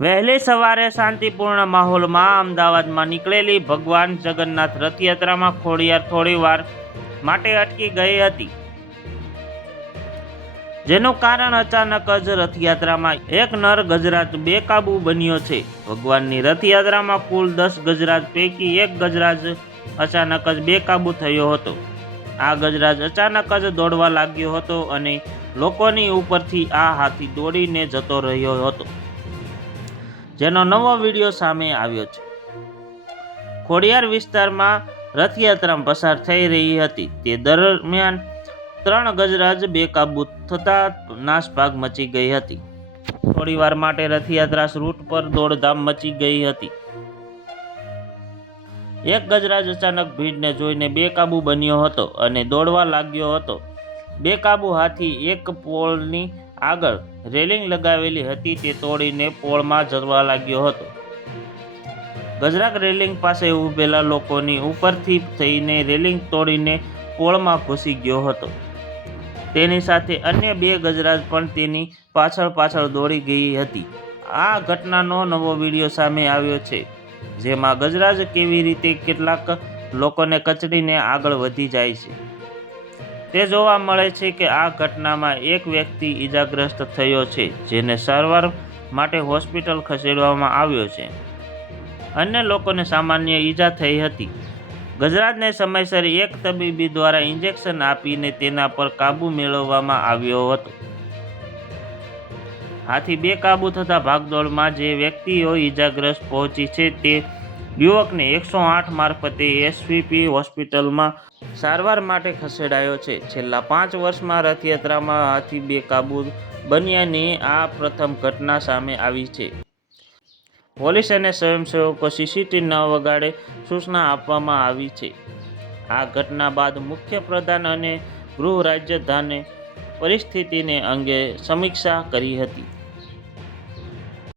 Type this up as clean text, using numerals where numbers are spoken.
વહેલી સવારે શાંતિપૂર્ણ માહોલમાં અમદાવાદમાં નીકળેલી ભગવાન જગન્નાથ રથયાત્રામાં ખોડિયાર થોડીવાર માટે અટકી ગઈ હતી, જેનું કારણ અચાનક જ રથયાત્રામાં એક નર ગજરાજ બેકાબુ બન્યો છે। ભગવાનની રથયાત્રામાં કુલ 10 ગજરાજ પૈકી એક ગજરાજ અચાનક જ બેકાબુ થયો હતો। આ ગજરાજ અચાનક જ દોડવા લાગ્યો હતો અને લોકોની ઉપરથી આ હાથી દોડીને જતો રહ્યો હતો, જેનો નવો વિડીયો સામે આવ્યો છે। ખોડિયાર વિસ્તારમાં રથયાત્રા પસાર થઈ રહી હતી તે દરમિયાન 3 ગજરાજ બેકાબુ થતા નાસભાગ મચી ગઈ હતી। થોડીવાર માટે રથયાત્રા રૂટ પર દોડધામ મચી ગઈ હતી। એક ગજરાજ અચાનક ભીડને જોઈને બેકાબુ બન્યો હતો અને દોડવા લાગ્યો હતો। બેકાબુ હાથી એક પોળની આગળ રેલિંગ લગાવેલી હતી તે તોડીને પોળમાં જવા લાગ્યો હતો। ગજરાજ રેલિંગ પાસે ઊભેલા લોકોની ઉપરથી થઈને રેલિંગ તોડીને પોળમાં ઘૂસી ગયો હતો। તેની સાથે અન્ય 2 ગજરાજ પણ તેની પાછળ દોડી ગઈ હતી। આ ઘટનાનો નવો વિડીયો સામે આવ્યો છે, જેમાં ગજરાજ કેવી રીતે કેટલાક લોકોને કચડીને આગળ વધી જાય છે તે જોવા મળે છે કે આ ઘટનામાં એક વ્યક્તિ ઈજાગ્રસ્ત થયો છે, જેને સારવાર માટે હોસ્પિટલ ખસેડવામાં આવ્યો છે। અન્ય લોકોને સામાન્ય ઈજા થઈ હતી। ગજરાજને સમયસર એક તબીબી દ્વારા ઇન્જેક્શન આપીને તેના પર કાબુ મેળવવામાં આવ્યો હતો। હાથી બેકાબુ થતા ભાગદોડમાં જે વ્યક્તિઓ ઈજાગ્રસ્ત પહોંચી છે તે યુવકને 108 મારફતે એસવીપી હોસ્પિટલમાં સારવાર માટે ખસેડાયો છે। છેલ્લા 5 વર્ષમાં રથયાત્રામાં હાથી બેકાબુ બન્યાની આ પ્રથમ ઘટના સામે આવી છે। પોલીસ અને સ્વયંસેવકો સીસીટીવી ન વગાડે સૂચના આપવામાં આવી છે। આ ઘટના બાદ મુખ્યપ્રધાન અને ગૃહ રાજ્યધાને પરિસ્થિતિને અંગે સમીક્ષા કરી હતી।